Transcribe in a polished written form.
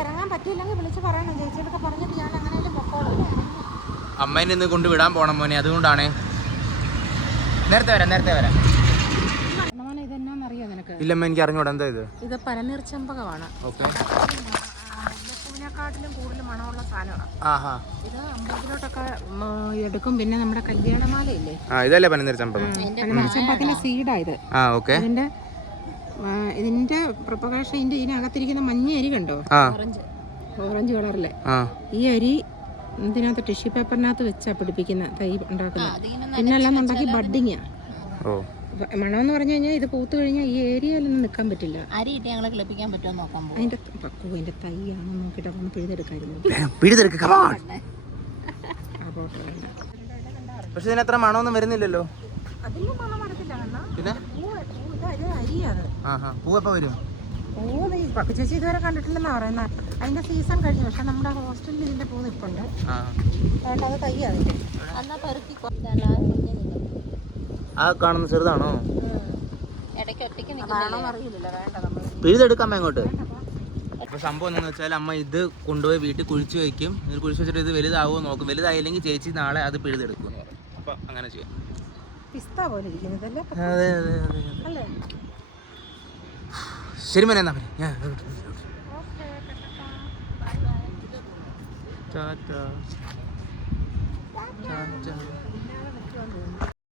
ഇറങ്ങാൻ പറ്റിയില്ലെങ്കിൽ വിളിച്ച് പറയണം. ചേച്ചിയോടൊക്കെ പറഞ്ഞിട്ട് ഞാൻ അങ്ങനെയും പൊക്കോളൂ. അമ്മേനെ ഇന്ന് കൊണ്ട് വിടാൻ പോണം മോനെ, അതുകൊണ്ടാണ്. നേരത്തെ വരാം. ഇതെന്നാന്നറിയോ നിനക്ക്? ഇല്ലമ്മ, എനിക്ക് അറിഞ്ഞൂടാ. എന്താ ഇത്? ഇത് പനനീർ ചെമ്പകമാണ്. മുല്ലപ്പൂവിനെക്കാട്ടിലും കൂടുതൽ മണമുള്ള സാധനമാണ്. ഇത് അമ്പലത്തിലോട്ടൊക്കെ എടുക്കും. പിന്നെ നമ്മുടെ കല്യാണമാലയില്ലേ, ഇതല്ലേ പനനീർ ചെമ്പകം? പനനീർ ചെമ്പകത്തിന്റെ സീഡാ ഇത്. ഇതിന്റെ പ്രൊപ്പഗേഷൻ ഇതിനകത്തിരിക്കുന്ന മഞ്ഞ അരി കണ്ടോ, ഓറഞ്ച് കളറിലെ ഈ അരി ഇതിനകത്ത് ടിഷ്യൂ പേപ്പറിനകത്ത് വെച്ചാ പിടിപ്പിക്കുന്ന തൈ ഉണ്ടാക്കുന്നത്. പിന്നെ അല്ലാന്നുണ്ടാക്കി ബഡിങ്. മണമെന്ന് പറഞ്ഞു കഴിഞ്ഞാൽ ഇത് പൂത്ത് കഴിഞ്ഞാൽ ഈ ഏരിയയിലൊന്നും നിൽക്കാൻ പറ്റില്ല. അരിയിട്ട് ഞങ്ങളെ കിളിപ്പിക്കാൻ പറ്റുമോ നോക്കാൻ പോകും. അതിന്റെ തൈയാണോ നോക്കിട്ട് ഒന്ന് പിഴുതെടുക്കായിരുന്നു. പക്ഷെ ഇതിനത്ര മണമൊന്നും വരുന്നില്ലല്ലോ. അതിന്റെ മണം വരത്തില്ല. പിന്നെ അരിയാണ്. പൂവെപ്പോ വരും? പക്കു ചേച്ചി ഇതുവരെ കണ്ടിട്ടില്ലെന്നാ പറയുന്നത്. അതിന്റെ സീസൺ കഴിഞ്ഞു. പക്ഷെ നമ്മുടെ ഹോസ്റ്റലിൽ ഇതിന്റെ പൂ നിൽപ്പുണ്ട്. അത് തൈ അതിന്റെ ആ കാണുന്ന ചെറുതാണോ? പിഴുതെടുക്കാമോ അങ്ങോട്ട്? അപ്പൊ സംഭവം എന്താണെന്ന് വെച്ചാൽ അമ്മ ഇത് കൊണ്ടുപോയി വീട്ടിൽ കുഴിച്ചു വയ്ക്കും. ഇത് കുഴിച്ചു വെച്ചിട്ട് ഇത് വലുതാവുമോ നോക്കും. വലുതായില്ലെങ്കിൽ ചേച്ചി നാളെ അത് പിഴുതെടുക്കും. അപ്പൊ അങ്ങനെ ചെയ്യാം. പിസ്ത പോലെ ഇരിക്കുന്നതല്ലേ? അതെ. ശരി മോനെ, എന്നാ ടാറ്റാ.